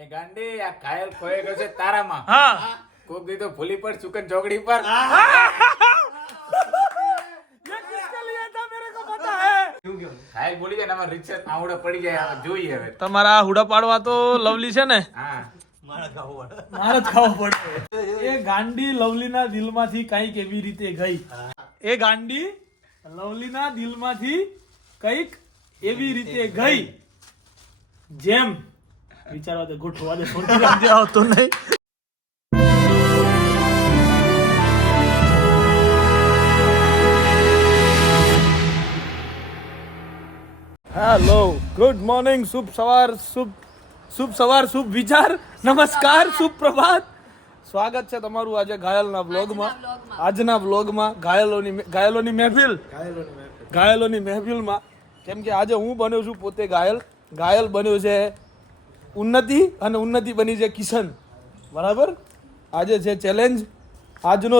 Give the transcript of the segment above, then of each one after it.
એ ગાંડી આ ઘાયલ ખોઈ ગયો છે તારામાં. હા કોક દી તો ભૂલી પડ ચુકન ચોકડી પર. ઘાયલ ભૂલી જાય ને આમાં રિક્ષા આવડે પડી જાય. હવે જોઈએ હવે તમારા હુડા પાડવા તો લવલી છે ને. હા મારે જ ખાવું પડે. એ ગાંડી લવલીના દિલમાંથી કઈક એવી રીતે ગઈ. એ ગાંડી લવલીના દિલમાંથી કઈક એવી રીતે ગઈ જેમ વિચારવા દે ગોઠવા દે છોડી રાખજે આવતો નહીં. હેલો ગુડ મોર્નિંગ શુભ સવાર શુભ વિચાર નમસ્કાર શુભ પ્રભાત. સ્વાગત છે તમારું આજે ઘાયલના બ્લોગમાં. આજના બ્લોગમાં ઘાયલોની મહેફિલમાં કેમ કે આજે હું બન્યો છું પોતે ઘાયલ બન્યો છે ઉન્નતિ અને ઉન્નતિ બની છે કિશન. બરાબર. આજે છે ચેલેન્જ. આજનો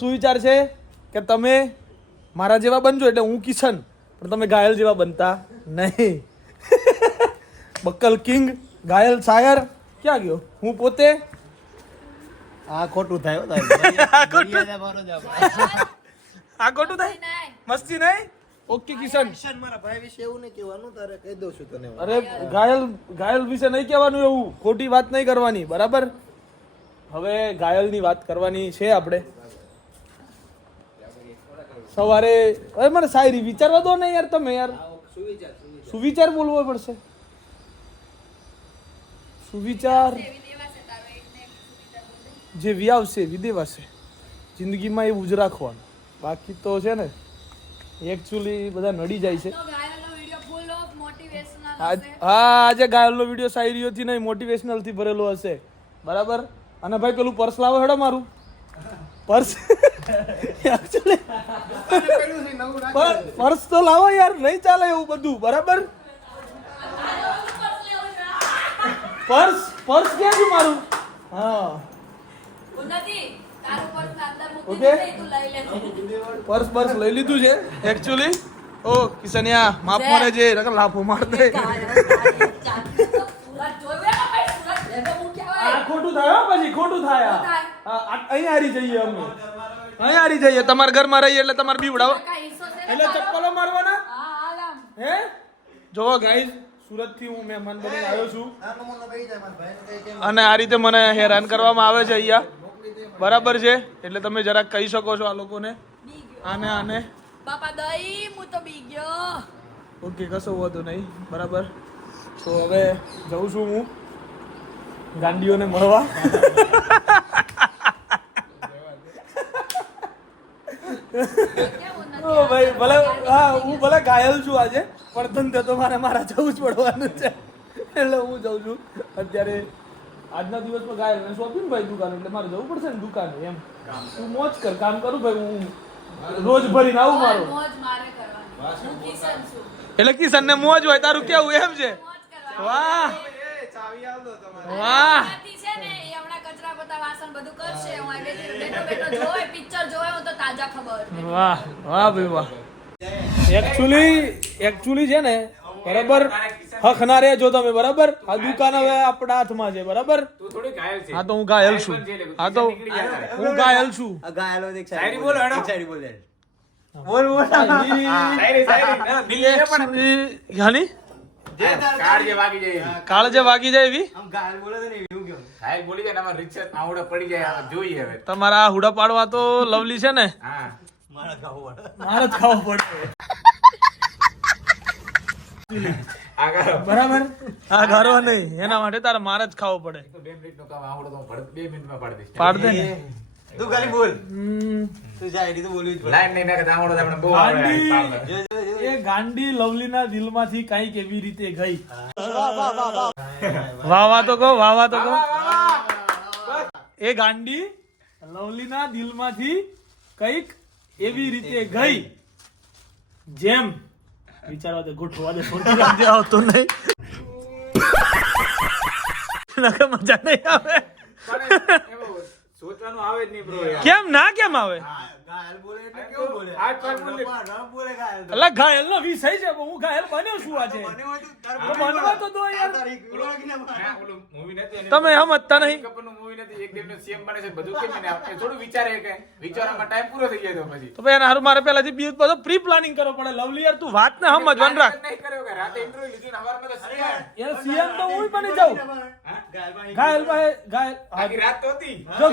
સુવિચાર છે કે તમે મારા જેવા બનજો એટલે હું કિશન પણ તમે ઘાયલ જેવા બનતા નહીં. બક્કલ કિંગ ઘાયલ શાયર ક્યાં ગયો? હું પોતે આ ખોટું થાય આ ખોટું થાય મસ્તી નહીં. ઓકે કિશન. મારા ભાઈ વિશે એવું નહીં કહેવાનું, તારે કહી દઉં છું તને. અરે ઘાયલ વિશે નહીં કહેવાનું, એવું ખોટી વાત નહીં કરવાની. બરાબર. હવે ઘાયલની વાત કરવાની છે આપણે. સવારે અરે મને શાયરી વિચારવા દો ને યાર તમે યાર. સુવિચાર બોલવો પડશે. સુવિચાર જે વિયાવશે વિદેવાશે જિંદગીમાં એવું જ રાખવાનું. બાકી તો છે ને એકચ્યુઅલી બધા નડી જાય છે. હા આજે ઘાયલનો વિડીયો શાયરીઓથી નહીં મોટિવેશનલથી ભરેલો હશે. બરાબર. અને ભાઈ પેલું પર્સ લાવો હેડો મારું પર્સ. પર્સ તો લાવો યાર, નહીં ચાલે એવું બધું. બરાબર. પર્સ ક્યાં છે મારું? હા ઓકે પર્સ લઈ લીધું છે એકચ્યુઅલી. ઓ કિશનિયા માફ મળે છે નકર લાફો માર દે. ખોટું થાય પછી ખોટું થાય. અહીં હારી જઈએ અમે. અહીં હારી જઈએ. તમારા ઘરમાં રહીએ એટલે તમારે બીવડાવો એટલે ચપ્પલો મારવાના હે. જોવો ગાઈઝ સુરત થી હું મહેમાન બનીને આવ્યો છું અને આ રીતે મને હેરાન કરવામાં આવે છે અહીંયા. બરાબર છે. એટલે તમે જરાક કહી શકો છો આ લોકોને આને બાપા દઈ હું તો બી ગયો. ઓકે કશો વાંધો નહીં. બરાબર. તો હવે જઉં છું હું ગાંડીઓને મળવા. ભાઈ ભલે હા હું ભલે ઘાયલ છું આજે પણ ધંધે તો મારા જવું જ પડવાનું છે એટલે હું જઉં છું અત્યારે. આજના દિવસમાં ઘાયલ શોપિંગ ભાઈ દુકાન એટલે મારે જવું પડશે ને દુકાને. એમ તું મોજ કર કામ કરું ભાઈ. હું રોજ ભરીને આવું મારું એટલે કિશન ને મોજ હોય તારું કેવું એમ છે. વાહ વાહ વાહ વાહ ભાઈ વાહ. એકચ્યુઅલી છે ને બરાબર હક ના રહેજો તમે. બરાબર. આ દુકાન હવે આપણા હાથમાં છે. બરાબર. હા તો હું ઘાયલ છું. હા તો હું ઘાયલ છું. કાળજે વાગી જાય એવી તમારા હુડા પાડવા તો લવલી છે ને. મારે જ ખાવું પડે. બરાબર. હા ઘરો નહીં એના માટે તારે મારે જ ખાવું પડે. પાડ દે ને. તું ખાલી બોલ. તું શાયરી તો બોલવી જ પડે. એ ગાંડી લવલીના દિલમાંથી કઈક એવી રીતે ગઈ. વાહ તો કહો વાહ તો કહો. એ ગાંડી લવલીના દિલમાંથી કઈક એવી રીતે ગઈ જેમ વિચારવા દે ગોઠવા દે છોડી રાખજે આવતો નહીં. મજા નહીં આવે. સોચવાનું આવે જ નહીં બ્રો. કેમ ના કેમ આવે? ઘાયલ બોલે એટલે કેવું બોલે? અલા ઘાયલ નો વિષય છે. હું ઘાયલ બન્યો છું આજે. બનવા તો દો યાર. હા, ઓલું movie નથી એની તમે સમજતા નહીં. કપૂરનું movie નથી, એક દિવસનો CM બને છે, બધું કેમ એને આપે? થોડું વિચારે કે વિચારવામાં time પૂરો થઈ જાય તો પછી. તો ભાઈ એના હારું મારે પહેલાથી બધો પ્રી પ્લાનિંગ કરવો પડે. લવલી યાર તું વાત ને સમજવાનું રાખ. નહીં કર્યો કે રાતે interview લીધું ને સવારમાં તો CM. યાર સીએમ તો હું બની જાઉં. ઘાયલ ભાઈ ઘાયલ આખી રાત તો હતી. જો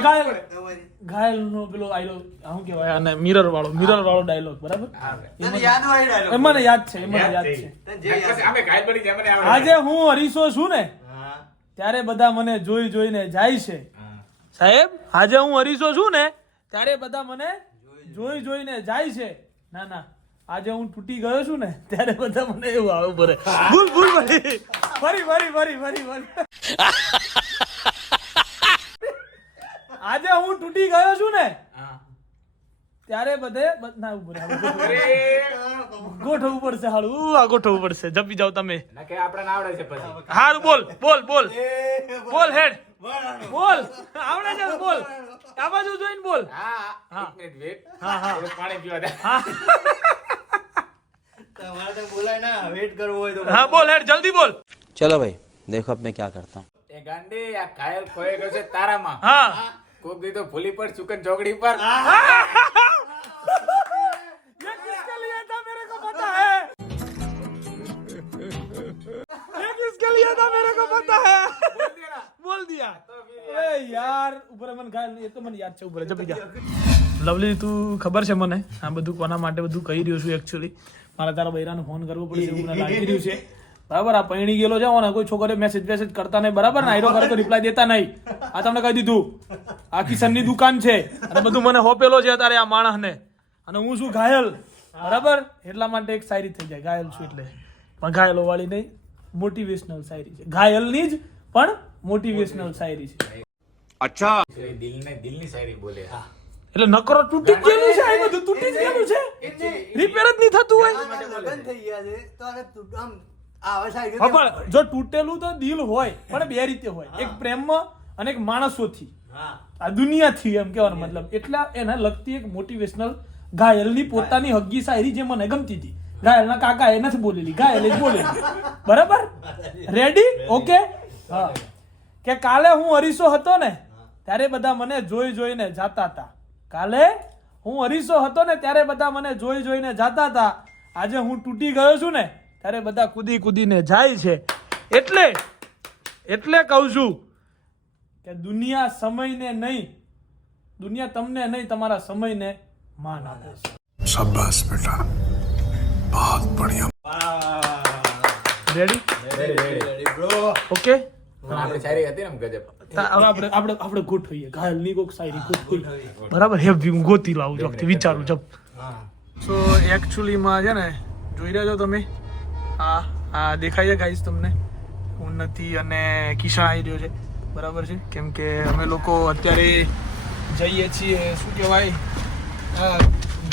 ઘાયલ નો પેલો આયલો શું કહેવાય આને મિરર વાળો ડાયલોગ બરાબર હા, ભાઈ. તને યાદ હોય ડાયલોગ? એ મને યાદ છે તને જે યાદ પછી અમે ઘાયલ બની જાય, મને આવડે. આજે હું હરીશો છું ને હા. ત્યારે બધા મને જોઈને જાય છે. હા. સાહેબ આજે હું હરીશો છું ને ત્યારે બધા મને જોઈને જાય છે. ના ના આજે હું તૂટી ગયો છું ને ત્યારે બધા મને એવું આવે ભરે ભૂલ ફરી આજે હું તૂટી ગયો છું ને હા. ત્યારે બધે ના ઉપર અરે, ગોઠવવું પડશે હાલું આ ગોઠવવું પડશે જપી જાવ તમે ના કે આપણને આવડે છે પછી. હારું બોલ હેડ બોલ આવડે છે બોલ આ બાજુ જોઈને બોલ હા, હા. એક મિનિટ wait. હા. થોડું પાણી પીવા દે. તમારે તો બોલાય ના, વેઇટ કરવો હોય તો હા બોલ હેડ જલ્દી બોલ चलो भाई देखो अब मैं क्या करता हूँ. એ ગાંડી, આ ઘાયલ ખોઈ ગયો છે તારામાં. હા કોક દી તો ભૂલી પડ ચુકન ચોકડી પર. ये किसके लिए था मेरे को पता है ये किसके लिए था मेरे को पता है बोल दिया ए यार ઉપર મને ગાય એ તો મને યાદ છે ઉપર જપી જા લવલી તું ખબર છે મને આ બધું કોના માટે બધું કહી રહ્યો છું એકચ્યુઅલી મારા તારા બૈરાને ફોન કરવો પડશે એવું મને લાગી રહ્યું છે બરાબર આ પૈણી ગયેલો છે ને કોઈ છોકરે મેસેજ કરતા નહીં બરાબર ને આયરો કરે તો રિપ્લાય દેતા નહીં આ તમને કહી દીધું આ કિશનની દુકાન છે અને બધું મને હોપેલો છે અત્યારે આ માણસને અને હું છું ઘાયલ બરાબર એટલા માટે એક શાયરી થઈ જાય ઘાયલ છું એટલે પણ ઘાયલો વાળી નહીં મોટિવેશનલ શાયરી છે ઘાયલની જ પણ મોટિવેશનલ શાયરી છે દિલની શાયરી બોલે. હા. એટલે નકરો તૂટી જ ગયેલું છે આ બધું તૂટી જ ગયેલું છે રિપેર જ નહીં થતું હોય લગન થઈ ગયા છે તો હવે તું આમ આવા સાઈડ હા, પણ જો તૂટેલું તો દિલ હોય પણ બે રીતે હોય એક પ્રેમમાં અને એક માણસોથી હા આ દુનિયાથી એમ કહેવાનો મતલબ એટલા એના લગતી એક મોટિવેશનલ ઘાયલની પોતાની હગ્ગી શાયરી જે મને ગમતી હતી ઘાયલના કાકા એ નથી બોલેલી ઘાયલ જ બોલેલી બરાબર રેડી ઓકે હા કે કાલે હું હરીશો હતો ને ત્યારે બધા મને જોઈને જાતા હતા કાલે હું હરીશો હતો ને ત્યારે બધા મને જોઈને જાતા હતા આજે હું તૂટી ગયો છું ને ત્યારે બધા કૂદીને જાય છે એટલે કહું છું કે દુનિયા સમયને નહીં દુનિયા તમને નહીં તમારા સમયને માન આપે છે शाबाश बेटा बहुत बढ़िया રેડી રેડી બ્રો ઓકે આપણી શાયરી હતી ને આમ ગજબ. હવે આપણે ગોઠવીએ ઘાયલની કોક શાયરી ગોઠવી બરાબર હેવી હું ગોતી લાવું છું વિચારું જબ સો એકચ્યુઅલીમાં છે ને જોઈ રહ્યા છો તમે આ દેખાય છે ગાઈસ તમને ઉન્નતિ અને કિશન આવી રહ્યો છે બરાબર છે કેમ કે અમે લોકો અત્યારે જઈએ છીએ શું કહેવાય આ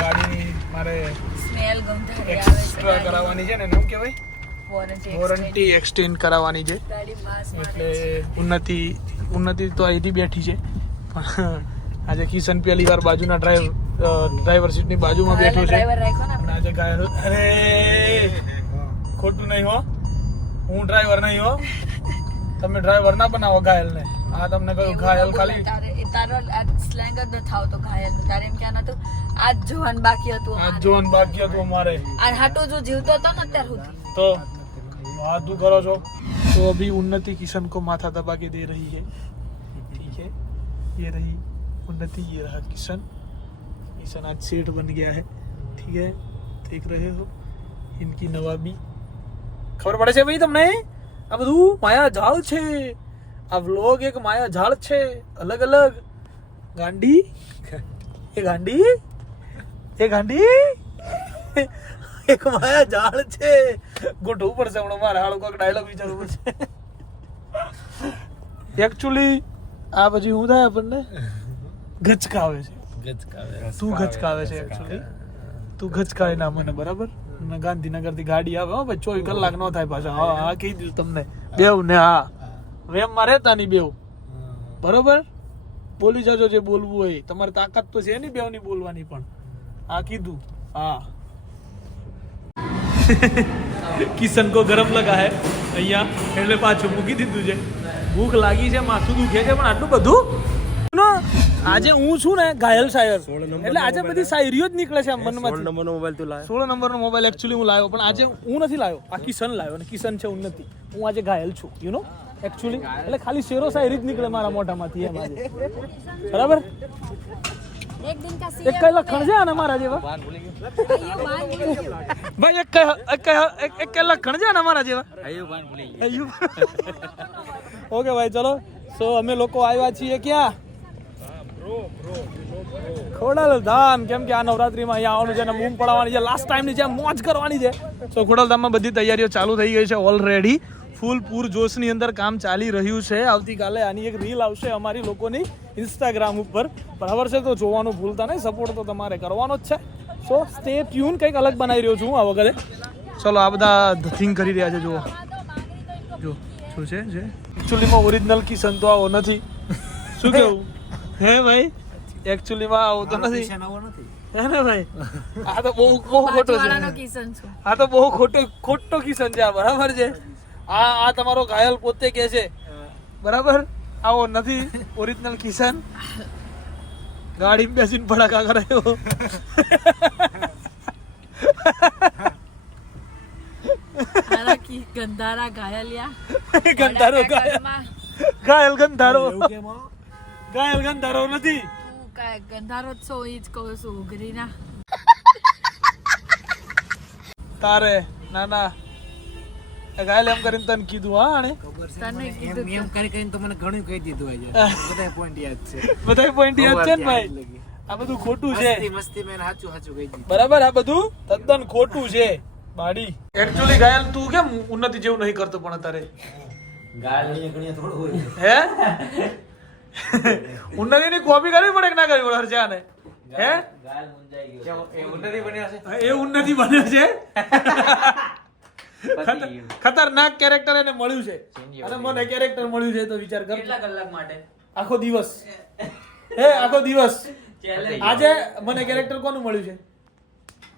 ગાડીની મારે સ્મેલ ગંધારી આવે એક્સ્ટ્રા છે કરાવવાની છે ને નામ કહેવાય વોરંટી વોરંટી એક્સટેન્ડ કરાવવાની છે ગાડી માસ એટલે ઉન્નતિ તો અહીંથી બેઠી છે પણ આજે કિશન પહેલી વાર બાજુના ડ્રાઈવર સીટની બાજુમાં બેઠો છે ડ્રાઈવર રાખ્યો ને પણ આજે ઘાયલ અરે ખોટું નહીં હો હું ડ્રાઈવર નહીં હો તમે ડ્રાઈવર ના બનાવો ઘાયલને આ તમને કહ્યું ઘાયલ ખાલી તારો સ્લેંગ જ ન થાવ તો ઘાયલ તારે એમ ક્યાં નતું આજ જોવાનું બાકી હતું આ જોન બાકી હતું અમારે આ હાટું જો જીવતો હતો ને અત્યાર સુધી तो बात तू करो जो तो अभी उन्नति किशन को माथा दबा के दे रही है ठीक है ये रही उन्नति ये रहा किशन आज सेठ बन गया है ठीक है देख रहे हो इनकी नवाबी खबर पड़े છે ભાઈ તમને આ બધું માયા ઝાડ છે આ વ્લોગ એક માયા ઝાડ છે અલગ અલગ ગાંડી એક માયા ઝાડ છે ગોઠવું પડશે હમણાં મારે હાલો કોઈક ડાયલોગ વિચારવું પડશે એકચ્યુઅલી આ પછી હું થાય આપણને ગચકાવે છે તું ગચકાવે છે એકચ્યુઅલી તું ગચકાવે ના મને બરાબર અને ગાંધીનગર થી ગાડી આવે હો ભાઈ 24 કલાક ન થાય પાછા હા કહી દીધું તમને બેવ ને હા વેમ માં રહેતા નહીં બેવ બરોબર બોલી જાજો જે બોલવું હોય તમારી તાકાત તો છે નહીં બેવ ની બોલવાની પણ આ કીધું હા किशन को गरम लगा है અહીંયા એટલે પાછું મૂકી દીધું છે. ભૂખ લાગી છે, માથું દુખે છે, પણ આટલું બધું આજે હું છું ને ઘાયલ શાયર, એટલે આજે બધી શાયરીઓ જ નીકળે છે મનમાંથી. 16 નંબરનો મોબાઈલ તું લાવ્યો? 16 નંબરનો મોબાઈલ એકચ્યુઅલી હું લાવ્યો, પણ આજે હું નથી લાવ્યો, આ કિશન લાવ્યો, અને કિશન છે ઉન્નતિ. હું આજે ઘાયલ છું, યુ નો એકચ્યુઅલી, એટલે ખાલી શેરો શાયરી જ નીકળે મારા મોઢામાંથી એમ આજે. બરાબર? एक दिन का એક કઈ લખણ છે આને મારા જેવા ભાઈ, એક કઈ લખણ છે આને મારા જેવા. ઓકે ભાઈ, ચલો. સો અમે લોકો આવ્યા છીએ ક્યાં? ખોડલધામ. કેમ કે આ નવરાત્રીમાં અહીંયા આવવાનું છે અને બૂમ પડાવવાની છે, લાસ્ટ ટાઈમની જેમ મોજ કરવાની છે. સો ખોડલધામમાં બધી તૈયારીઓ ચાલુ થઈ ગઈ છે ઓલરેડી. ફૂલ પૂર જોશની અંદર કામ ચાલી રહ્યું છે. આવતીકાલે આની એક રીલ આવશે અમારી લોકોની ઇન્સ્ટાગ્રામ ઉપર. બરાબર છે? તો જોવાનું ભૂલતા નહીં, સપોર્ટ તો તમારે કરવાનો જ છે. સો સ્ટે ટ્યુન. કંઈક અલગ બનાવી રહ્યો છું આ વખતે. ચલો, આ બધા ધથિંગ કરી રહ્યા છે. જુઓ જો શું છે જે એકચ્યુઅલીમાં ઓરિજિનલ કિશન તો આવો નથી. શું કેવું હે ભાઈ? એકચ્યુઅલીમાં આવો તો નથી, હે ને ભાઈ? આ તો બહુ ખોટો છે. આ તો બહુ ખોટો કિશન છે આ. બરાબર છે? આ તમારો ઘાયલ પોતે કે છે. બરાબર? આવો નથી ઓરિજિનલ કિશન. ગાડી બેસીને ભડાકા કરાયો. ગંધારા ઘાયલિયા ગંધારો ઘાયલ ગંધારો ઘાયલ ગંધારો નથી. ગંધારો જ છો, એ જ કહું છું. ઉઘરીના તારે ના ઘાયલ એમ કરીને તને કીધું. હા, આને તને કીધું એમ કરીને તો મને ઘણું કહી દીધું આજે. બધા પોઈન્ટ યાદ છે. બધા પોઈન્ટ યાદ છે ને ભાઈ? આ બધું ખોટું છે. મસ્તી મેં સાચું કહી દીધું. બરાબર? આ બધું તદ્દન ખોટું છે બાડી. એકચ્યુઅલી ઘાયલ તું કેમ ઉન્નતિ જેવું નહીં કરતો પણ તારે? હે ઉન્નતિની કોપી કરવી પડે કે ના કરવી પડે હર્ષાને? હે એ ઉન્નતિ બન્યો છે. ખતરનાક કેરેક્ટર એને મળ્યું છે અને મને કેરેક્ટર મળ્યું છે. તો વિચાર કર. કેટલા કલાક માટે? આખો દિવસ. હે આખો દિવસ. આજે મને કેરેક્ટર કોનું મળ્યું છે?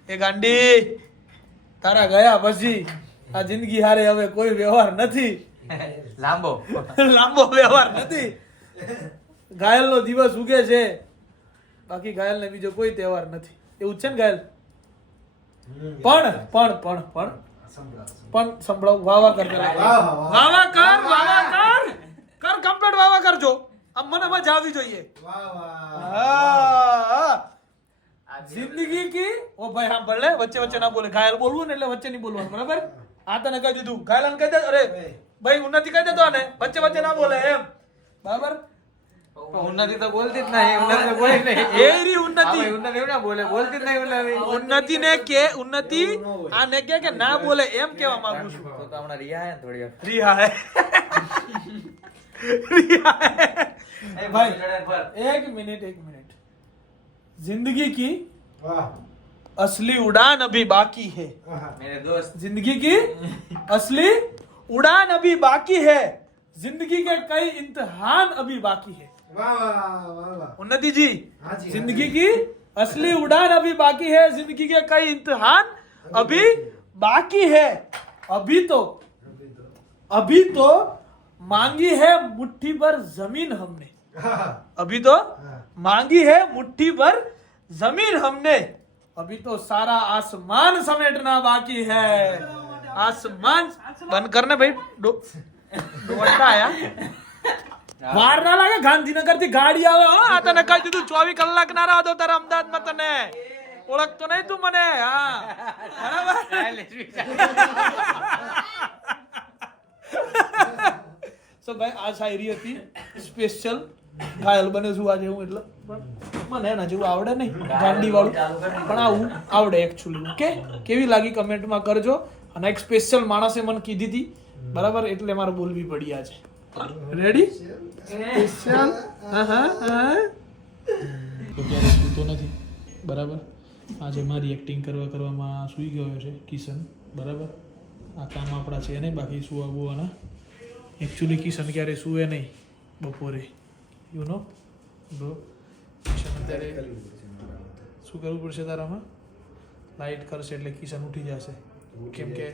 એ ગાંડી તારા ગયા પછી આ જિંદગી હારે હવે કોઈ વ્યવહાર નથી. લાંબો વ્યવહાર નથી. ઘાયલ નો દિવસ ઉગે છે, બાકી ઘાયલ ને બીજો કોઈ તહેવાર નથી. એવું છે ને ઘાયલ? પણ સંભળાવ. વાવા કર કમ્પ્લીટ વાવા કરજો. આમ મને મજા આવી જોઈએ. જિંદગી કી ઓ ભાઈ સાંભળ લે, વચ્ચે ના બોલે. ઘાયલ બોલવું ને એટલે વચ્ચે નહીં બોલવાનું. બરાબર? આ તને કહી દીધું. ઘાયલ કહી દે. અરે ભાઈ ઉન્નતિ કહી દેતો આને વચ્ચે ના બોલે એમ. બરાબર? ઉન્નતિ તો બોલતી જ નહીં. ઉન્નતિ તો બોલી નહીં. એ રી ઉન્નતિ એવું ના બોલે, બોલતી જ નહીં. ઉન્નતિ ને કે ઉન્નતિ આને કે ના બોલે એમ કેવા માંગુ છું. તો હમણાં રિયા હે થોડી વાર. રિયા હે ભાઈ. एक मिनट जिंदगी की असली उड़ान अभी बाकी है. मेरे दोस्त, जिंदगी की असली उड़ान अभी बाकी है. जिंदगी के कई इम्तिहान अभी बाकी है. उन्नति जी, जिंदगी की असली उड़ान अभी बाकी है. जिंदगी के कई इम्तिहान अभी बाकी है. अभी तो मांगी है मुट्ठी भर जमीन हमने. अभी तो मांगी है मुट्ठी भर जमीन हमने. अभी तो सारा आसमान समेटना बाकी है. आसमान बंद करने भाई. દોડતા આયા વાર ના લાગે. ગાંધીનગર થી ગાડી આવે. આ તને કહી દીધું 24 કલાક ના રાહ દો તારા અમદાવાદમાં. તને ઓળખતો નહીં તું મને? હા બરાબર. સો ભાઈ આ શાયરી હતી સ્પેશિયલ. ઘાયલ બને છું આજે હું, એટલે મને એના જેવું આવડે નહીં ગાંડી વાળું, પણ આવું આવડે એકચ્યુઅલી. ઓકે, કેવી લાગી કમેન્ટમાં કરજો. અને એક સ્પેશિયલ માણસે મને કીધી હતી. બરાબર? એટલે મારે બોલવી પડી આજે. રેડી? સ્પેશિયલ. તો ક્યારે સૂતો નથી. બરાબર? આજે મારી એક્ટિંગ કરવામાં સૂઈ ગયો છે કિશન. બરાબર? આ કામ આપણા છે નહીં, બાકી સુવા બુવાના. એકચ્યુઅલી કિશન ક્યારે સૂવે નહીં બપોરે, યુ નો બ્રો. કિશન અત્યારે શું કરવું પડશે તારામાં? લાઇટ કરશે એટલે કિશન ઉઠી જશે. કેમ કે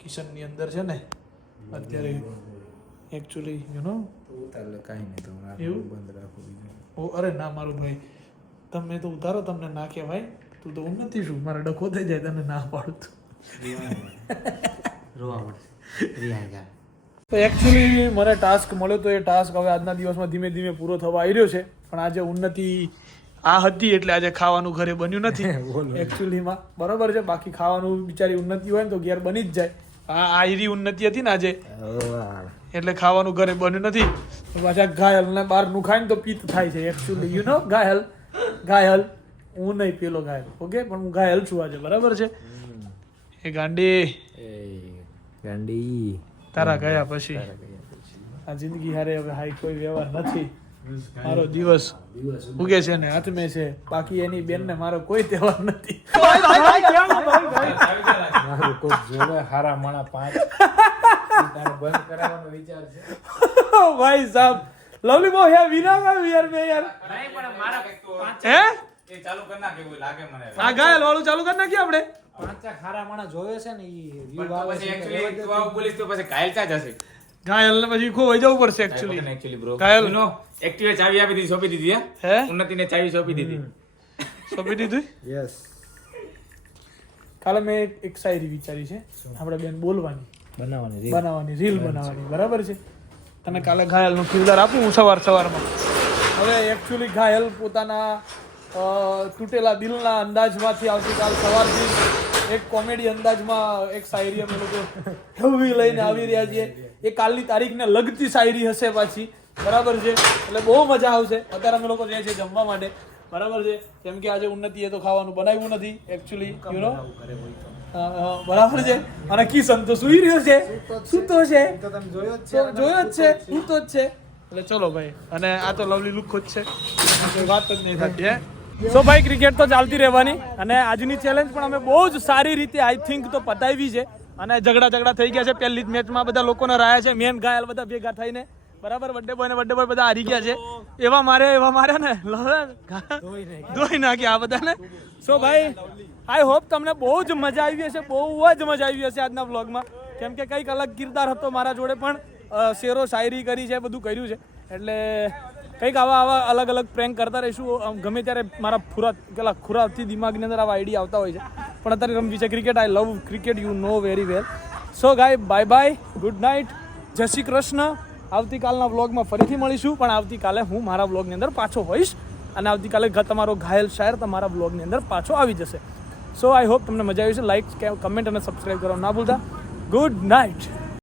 કિશનની અંદર છે ને અત્યારે એકચ્યુઅલી યુ નો કાંઈ નહીં તો એવું? બંધ રાખો બીજું. ઓ અરે ના મારું ભાઈ, તમે તો ઉતારો, તમને ના કહેવાય. તું તો ઉન્નતિ છું, મારે ડખો થઈ જાય તને ના પાડું તો. રોવા મળશે રિયા જા તો એકચ્યુઅલી મને ટાસ્ક મળ્યો તો એ ટાસ્ક હવે આજના દિવસમાં ધીમે ધીમે પૂરો થવા આવી રહ્યો છે. પણ આજે ઉન્નતિ આ હતી એટલે આજે ખાવાનું ઘરે બન્યું નથી એકચ્યુઅલીમાં, બરોબર છે. બાકી ખાવાનું બિચારી ઉન્નતિ હોય ને તો ઘેર બની જ જાય. આ આયરી ઉન્નતિ હતી ને આજે, એટલે ખાવાનું ઘરે બન્યું નથી. પાછા ઘાયલ ને બહારનું ખાય ને તો પિત્ત થાય છે એકચ્યુઅલી, યુ નો. ઘાયલ હું નહીં પેલો ઘાયલ, ઓકે, પણ હું ઘાયલ છું આજે, બરાબર છે. એ ગાંડી ગાંડી તારા ગયા પછી આ જિંદગી હારે હવે હાઈ કોઈ વ્યવહાર નથી. મારો દિવસ ઉગે છે ને હાથમે છે, બાકી એની બેન ને મારો કોઈ તહેવાર નથી. મારું કોક જોવે હારા માણા 5 તારે બંધ કરાવવાનો વિચાર છે. ભાઈ સાહેબ, લવલી બહુ યાર વિના યાર મેં યાર નહીં પણ મારા હે એ ચાલુ કરી નાખે એવું લાગે મને. આ ઘાયલ વાળું ચાલુ કરી નાખીએ આપણે. ખારા માણા જોવે છે ને ઈ પણ તો પછી actually તું આવું બોલીશ તો પછી ઘાયલ ક્યાં જશે? ઘાયલ ને પછી ખોવાઈ જવું પડશે એકચ્યુઅલી. Actually bro. ઘાયલ. You know, Activa ચાવી આપી દીધી, સોંપી દીધી હે? ઉન્નતિને ચાવી સોંપી દીધી. સોંપી દીધું. યસ કાલે મેં એક શાયરી વિચારી છે, આપણે બેન બોલવાની, બનાવવાની, રીલ બનાવવાની, બરાબર છે. તને કાલે ઘાયલનો કિરદાર આપું હું સવારમાં. હવે એકચ્યુઅલી ઘાયલ પોતાના તૂટેલા દિલના અંદાજમાંથી આવતીકાલ સવારથી એક કોમેડી અંદાજમાં એક શાયરી અમે લોકો એવી લઈને આવી રહ્યા છીએ. એ કાલની તારીખને લગતી શાયરી હશે પાછી, બરાબર છે. એટલે બહુ મજા આવશે. અત્યારે અમે લોકો જઈએ છીએ જમવા માટે, બરાબર છે. કેમ કે આજે ઉન્નતિએ તો ખાવાનું બનાવ્યું નથી એકચ્યુઅલી, યુ નો. બરાબર છે. અને કિશન તો સુઈ રહ્યો છે, સૂતો છે, જોયો જ છે, સૂતો જ છે. એટલે ચલો ભાઈ, અને આ તો લવલી લુક જ છે, વાત જ નહીં થતી. સો ભાઈ, ક્રિકેટ તો ચાલતી રહેવાની, અને આજની ચેલેન્જ પણ અમે બહુ જ સારી રીતે આઈ થિંક તો પતાવી છે. અને ઝઘડા થઈ ગયા છે પહેલી જ મેચમાં, બધા લોકોને રાયા છે, મેન ઘાયલ બધા ભેગા થઈને, બરાબર. બર્થડે બોય બધા હારી ગયા છે. એવા મારે ને ધોઈ નાખ્યા આ બધાને. સો ભાઈ, આઈ હોપ તમને બહુ જ મજા આવી હશે, બહુ જ મજા આવી હશે આજના વ્લોગમાં. કેમ કે કંઈક અલગ કિરદાર હતો મારા જોડે, પણ શેરો શાયરી કરી છે, બધું કર્યું છે. એટલે કંઈક આવા અલગ પ્રેન્ક કરતા રહીશું. ગમે ત્યારે મારા ખુરાથી દિમાગની અંદર આવા આઈડિયા આવતા હોય છે. પણ અત્યારે રમવી છે cricket. I love cricket, you know very well. So guys, bye bye, good night, જય શ્રી કૃષ્ણ. આવતીકાલના વ્લોગમાં ફરીથી મળીશું, પણ આવતીકાલે હું મારા વ્લોગની અંદર પાછો હોઈશ, અને આવતીકાલે તમારો ઘાયલ શાયર તમારા વ્લોગની અંદર પાછો આવી જશે. સો આઈ હોપ તમને મજા આવી છે. લાઇક, કમેન્ટ અને સબસ્ક્રાઈબ કરવાનું ના ભૂલતા. Good night.